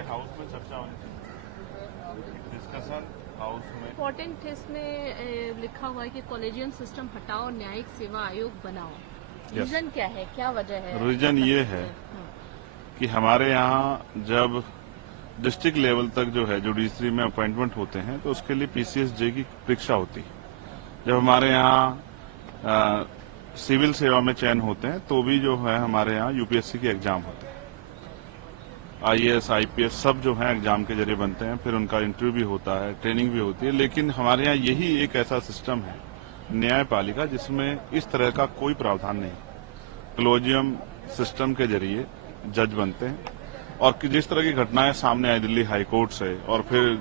पे हाउस में चर्चा होनी चाहिए, डिस्कशन हाउस में। इम्पोर्टेंट इसमें लिखा हुआ है कि कॉलेजियम सिस्टम हटाओ, न्यायिक सेवा आयोग बनाओ। रीजन क्या है, क्या वजह है? रीजन ये है कि हमारे यहाँ जब डिस्ट्रिक्ट लेवल तक जो है जुडिशरी में अपॉइंटमेंट होते हैं तो उसके लिए पीसीएसजे की परीक्षा होती है। जब हमारे यहाँ सिविल सेवा में चयन होते हैं तो भी जो है हमारे यहाँ यूपीएससी के एग्जाम होते हैं। आईएएस आईपीएस सब जो है एग्जाम के जरिए बनते हैं, फिर उनका इंटरव्यू भी होता है, ट्रेनिंग भी होती है। लेकिन हमारे यहाँ यही एक ऐसा सिस्टम है न्यायपालिका जिसमें इस तरह का कोई प्रावधान नहीं। कॉलेजियम सिस्टम के जरिए जज बनते हैं और जिस तरह की घटनाएं सामने आई दिल्ली हाईकोर्ट से, और फिर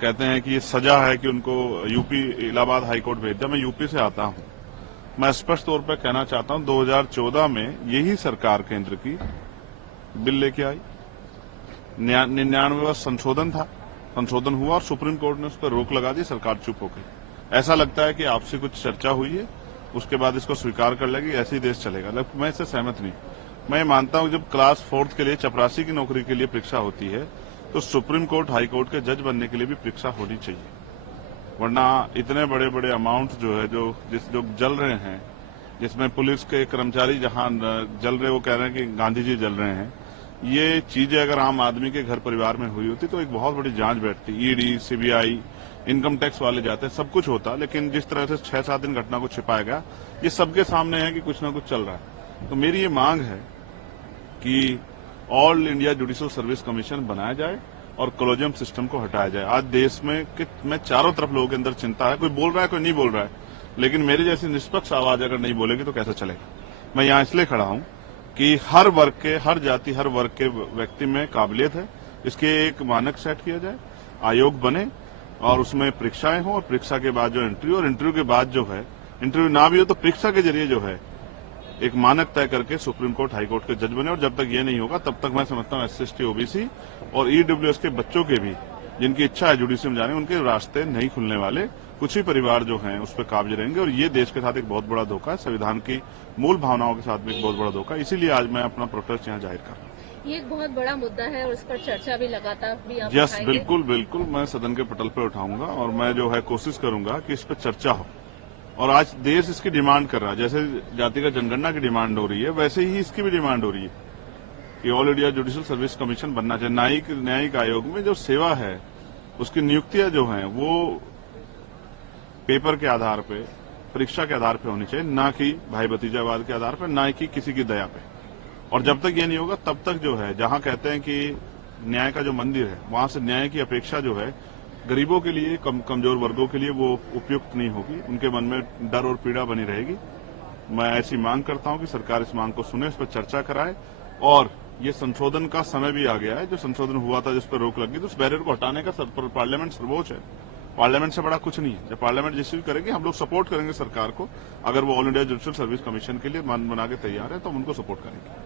कहते हैं कि ये सजा है कि उनको यूपी इलाहाबाद हाईकोर्ट भेज दिया। मैं यूपी से आता हूं, मैं स्पष्ट तौर पर कहना चाहता हूं 2014 में यही सरकार केंद्र की बिल लेके आई, 99वां संशोधन था, संशोधन हुआ और सुप्रीम कोर्ट ने उस पर रोक लगा दी, सरकार चुप हो गई। ऐसा लगता है कि आपसे कुछ चर्चा हुई है, उसके बाद इसको स्वीकार कर लेगी, ऐसे ही देश चलेगा। मैं इससे सहमत नहीं। मैं ये मानता हूं जब क्लास 4th के लिए चपरासी की नौकरी के लिए परीक्षा होती है तो सुप्रीम कोर्ट हाई कोर्ट के जज बनने के लिए भी परीक्षा होनी चाहिए, वरना इतने बड़े बड़े अमाउंट जो है जो जल रहे हैं, जिसमें पुलिस के कर्मचारी जहां जल रहे वो कह रहे हैं कि गांधी जी जल रहे हैं, ये चीजें अगर आम आदमी के घर परिवार में हुई होती तो एक बहुत बड़ी जांच बैठती। ईडी, सीबीआई, इनकम टैक्स वाले जाते, सब कुछ होता। लेकिन जिस तरह से 6-7 दिन घटना को छिपाया गया, ये सबके सामने है कि कुछ ना कुछ चल रहा है। तो मेरी ये मांग है कि all India judicial service commission बनाया जाए और कॉलेजियम सिस्टम को हटाया जाए। आज देश में चारों तरफ लोगों के अंदर चिंता है, कोई बोल रहा है कोई नहीं बोल रहा है, लेकिन मेरी जैसी निष्पक्ष आवाज अगर नहीं बोलेगी तो कैसे चलेगा। मैं यहाँ इसलिए खड़ा हूं कि हर वर्ग के, हर जाति, हर वर्ग के व्यक्ति में काबिलियत है, इसके एक मानक सेट किया जाए, आयोग बने और उसमें परीक्षाएं हो, और परीक्षा के बाद जो इंटरव्यू, और इंटरव्यू के बाद जो है, इंटरव्यू ना भी हो तो परीक्षा के जरिए जो है एक मानक तय करके सुप्रीम कोर्ट हाई कोर्ट के जज बने। और जब तक ये नहीं होगा तब तक मैं समझता हूँ SC/ST OBC और EWS के बच्चों के भी, जिनकी इच्छा है जुडिशरी में जाने, उनके रास्ते नहीं खुलने वाले। कुछ ही परिवार जो हैं उस पर काबिज रहेंगे और ये देश के साथ एक बहुत बड़ा धोखा है, संविधान की मूल भावनाओं के साथ भी एक बहुत बड़ा धोखा है। इसीलिए आज मैं अपना प्रोटेस्ट यहाँ जाहिर कर रहा हूँ। ये एक बहुत बड़ा मुद्दा है और इस पर चर्चा भी लगातार भी आप यस, बिल्कुल बिल्कुल मैं सदन के पटल पर उठाऊंगा और मैं जो है कोशिश करूंगा कि इस पर चर्चा हो। और आज देश इसकी डिमांड कर रहा है, जैसे जातिगत जनगणना की डिमांड हो रही है वैसे ही इसकी भी डिमांड हो रही है कि all India judicial service commission बनना चाहिए। न्यायिक आयोग में जो सेवा है उसकी नियुक्तियां जो हैं वो पेपर के आधार पे, परीक्षा के आधार पे होनी चाहिए, ना कि भाई भतीजावाद के आधार पे, ना कि किसी की दया पे। और जब तक ये नहीं होगा तब तक जो है, जहां कहते हैं कि न्याय का जो मंदिर है वहां से न्याय की अपेक्षा जो है गरीबों के लिए, कमजोर वर्गों के लिए वो उपयुक्त नहीं होगी, उनके मन में डर और पीड़ा बनी रहेगी। मैं ऐसी मांग करता हूं कि सरकार इस मांग को सुने, इस पर चर्चा कराए। और ये संशोधन का समय भी आ गया है, जो संशोधन हुआ था जिस पर रोक लगी, तो उस बैरियर को हटाने का पार्लियामेंट सर्वोच्च है। पार्लियामेंट से बड़ा कुछ नहीं है। जब पार्लियामेंट जिस चीज करेगी हम लोग सपोर्ट करेंगे सरकार को। अगर वो all India judicial service commission के लिए मन बना के तैयार है तो हम उनको सपोर्ट करेंगे।